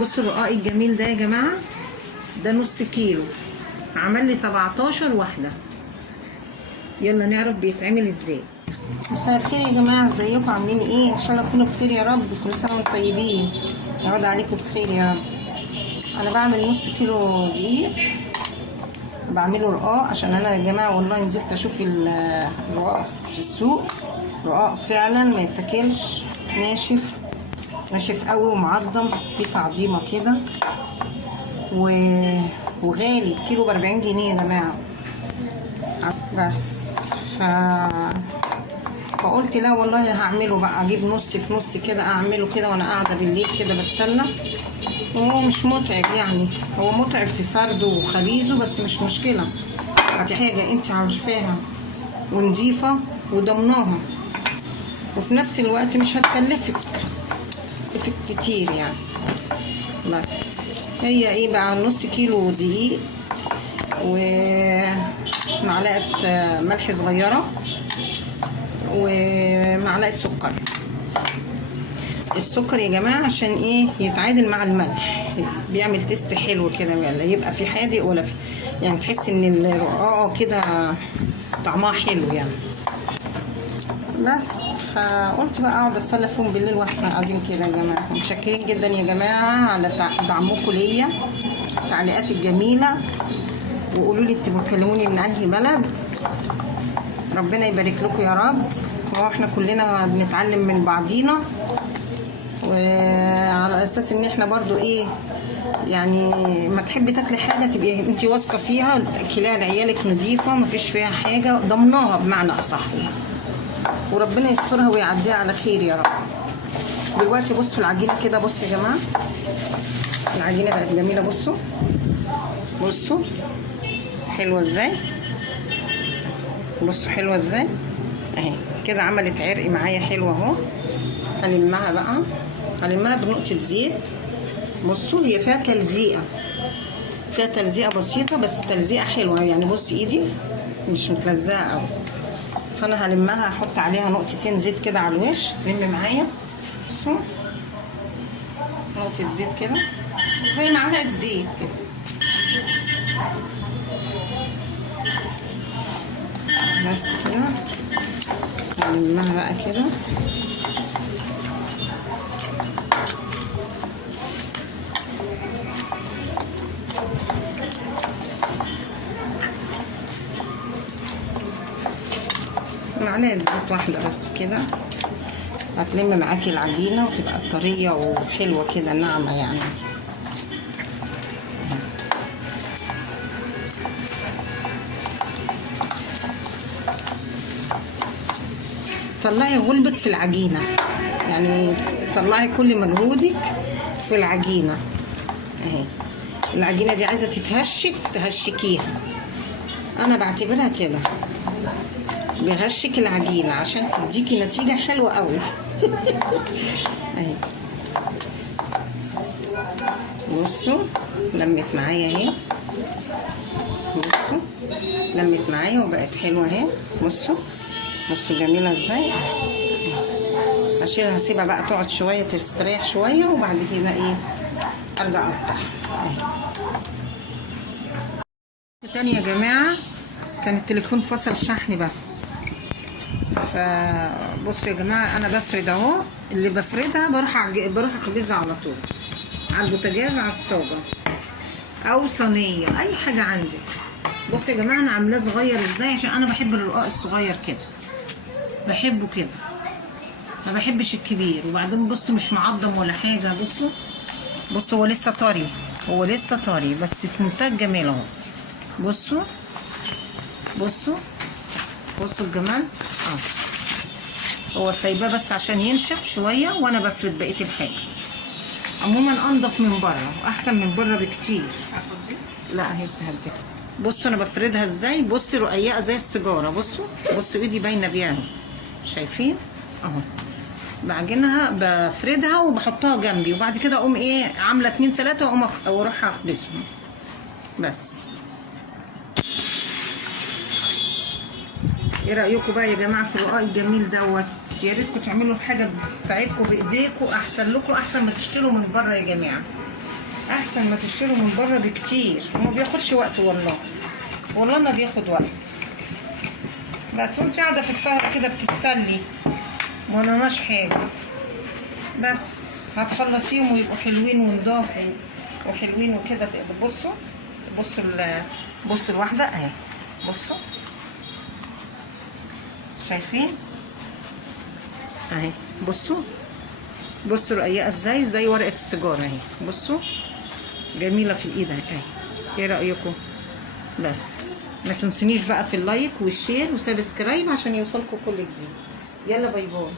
بصوا الرقاق الجميل ده يا جماعه، ده نص كيلو، عمل لي 17 واحده. يلا نعرف بيتعمل ازاي. مساء الخير يا جماعه، ازيكم عاملين ايه؟ ان شاء الله تكونوا بخير يا رب. كل سنه وانتم طيبين، يعود عليكم بخير يا رب. انا بعمل نص كيلو دقيق، بعمله رقاق عشان انا يا جماعه والله نزلت اشوف الرقاق في السوق. رقاق فعلا ما يتاكلش، ناشف ناشف قوي ومعضم، في تعضيمه كده وغالي. كيلو ب40 جنيه يا جماعه. بس فقلت لا والله هعمله بقى، اجيب نص في نص كده، اعمله كده وانا قاعده بالليل كده بتسلى. وهو مش متعب يعني، هو متعب في فرده وخبيزه بس مش مشكله. دي حاجه انت عارفاها ونضيفه وضمناها، وفي نفس الوقت مش هتكلفك كتير يعني. بس هي ايه بقى، نص كيلو دقيق ومعلقه ملح صغيره ومعلقه سكر. السكر يا جماعه عشان ايه؟ يتعادل مع الملح، بيعمل تيست حلو كده، لا يبقى في حادق ولا في يعني، تحس ان الرقاقه كده طعمها حلو يعني. بس فقلت بقى اقعد اتسلى فيهم بالليل واحنا قاعدين كده يا جماعه. متشكرين جدا يا جماعه على دعمكم ليا، التعليقات الجميله، وقولوا لي انتوا بتكلموني من انهي بلد. ربنا يبارك لكم يا رب. واحنا كلنا بنتعلم من بعضينا، وعلى اساس ان احنا برضو ايه يعني، ما تحبي تاكلي حاجه تبقي انت واثقه فيها، تاكليها لعيالك نظيفه ما فيش فيها حاجه، ضمناها بمعنى اصح، وربنا يسترها ويعديها على خير يا رب. دلوقتي بصوا العجينه كده، بصوا يا جماعه العجينه بقت جميله. بصوا حلوه ازاي، بصوا حلوه ازاي اهي كده، عملت عرق معايا حلوه اهو. هلمها بقى، هلمها بنقطه زيت. بصوا هي فيها تلزيقه بسيطه، بس تلزيقه حلوه يعني. بص ايدي مش متلزقه قوي، فانا هلمها، احط عليها نقطتين زيت كده على الوش تلم معايا. بصوا نقطه زيت كده، زي معلقه زيت كده. بس كده هلمها بقى كده. معلقه زيت واحده بس كده، هتلم معاكي العجينه وتبقى طريه وحلوه كده، ناعمه يعني. طلعي غلبك في العجينه يعني، طلعي كل مجهودك في العجينه اهي. العجينه دي عايزه تتهشك، تهشكيها. انا بعتبرها كده، بهشك العجينه عشان تديكي نتيجه حلوه قوي. اهي بصوا لمت معايا اهي، بصوا لمت معايا وبقت حلوه اهي. بصوا جميله ازاي. هشيلها، هسيبها بقى تقعد شويه تستريح شويه، وبعد كده ايه ارجع اقطعها اهي. تاني يا جماعه، كان التليفون فصل شحن بس. فبصوا يا جماعه انا بفرد اهو، اللي بفردها بروح اخبزها على طول على البوتاجاز، على الصاجه او صينيه، اي حاجه عندي. بصوا يا جماعه انا عاملاه صغير ازاي، عشان انا بحب الرقاق الصغير كده، بحبه كده، ما بحبش الكبير. وبعدين بصوا مش معضم ولا حاجه. بصوا هو لسه طري، بس في منتهى الجمال اهو. بصوا الجمال هو سايباه بس عشان ينشف شويه، وانا بفرد بقيه الحاجه. عموما انضف من بره، احسن من بره بكتير. لا هي استهدت. بصوا انا بفردها ازاي، بصوا رقيقه زي السيجاره. بصوا ايدي باينه بيها اهو، شايفين اهو. بعجنها بفردها وبحطها جنبي، وبعد كده اقوم ايه عامله 2 3 واقوم اروح اخبزهم بس. ايه رايكم بقى يا جماعه في الرقاق الجميل دوت؟ يا ريتكم تعملوا الحاجه بتاعتكم بايديكم، احسن لكم، احسن ما تشتروا من بره يا جماعه. احسن ما تشتروا من بره بكتير، وما بياخدش وقت والله، والله ما بياخد وقت. بس وانت قاعده في السهره كده بتتسلي، ما وراناش حاجه، بس هتخلصيهم ويبقوا حلوين ونضاف وحلوين وكده. بصوا بصوا الواحده اهي، بصوا شايفين اهي، بصوا رقيقه ازاي، زي ورقه السيجاره اهي. بصوا جميله في الايد اهي. ايه رايكم؟ بس ما تنسونيش بقى في اللايك والشير وسبسكرايب عشان يوصلكم كل جديد. يلا باي باي.